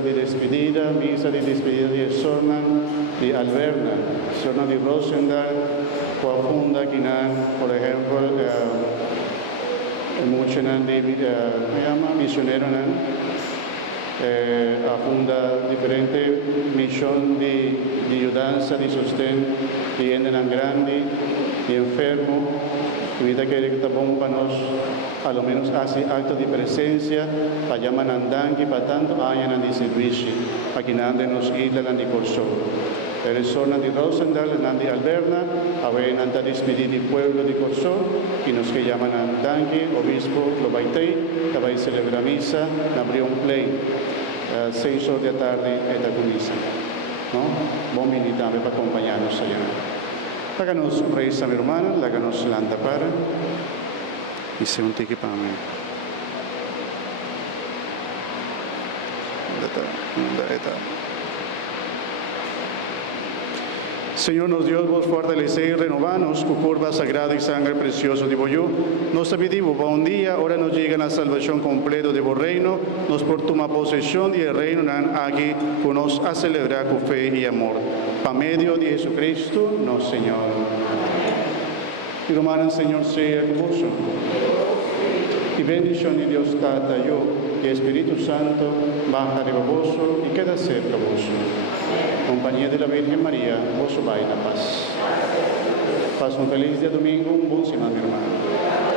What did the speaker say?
di despedida di Sornan di Alberna, Sornan di Rosendal, Coafunda, Quinan, por ejemplo, muchos misioneros afunda diferente misión de ayudanza, de sostén, de endenan grande, de enfermo, vida que también para nos, a lo menos hace acto de presencia, para llamar andangi, para tanto años de servicio, para que nande nos isla de corso. El zona de Rosendal, Nandi Alberna, había nanta despedir del pueblo de Corso, que nos que llaman Andangi, obispo, lo baitei, que va a celebrar misa, abrió un play, 6 horas de la tarde, en la misa. ¿No? Buen militante para acompañarnos allá. Háganos reza, mi hermana, háganos landa para, y se un tique para mí. ¿Dónde está? Señor nos Dios, vos fortalecéis y renovanos, cu curva sagrada y sangre precioso de vos. Nos pedimos para un día, ahora nos llega la salvación completa de vos reino, nos por toma posesión y el reino aquí, que nos a celebrar con fe y amor. Pa medio de Jesucristo, nos Señor. Y hermano, Señor, sea con vos. Y bendición de Dios Tata, yo, y Espíritu Santo, baja de vos y queda cerca vos. Compañía de la Virgen María, vos vaya la paz. Paz un feliz día domingo, un buen semana, mi hermano.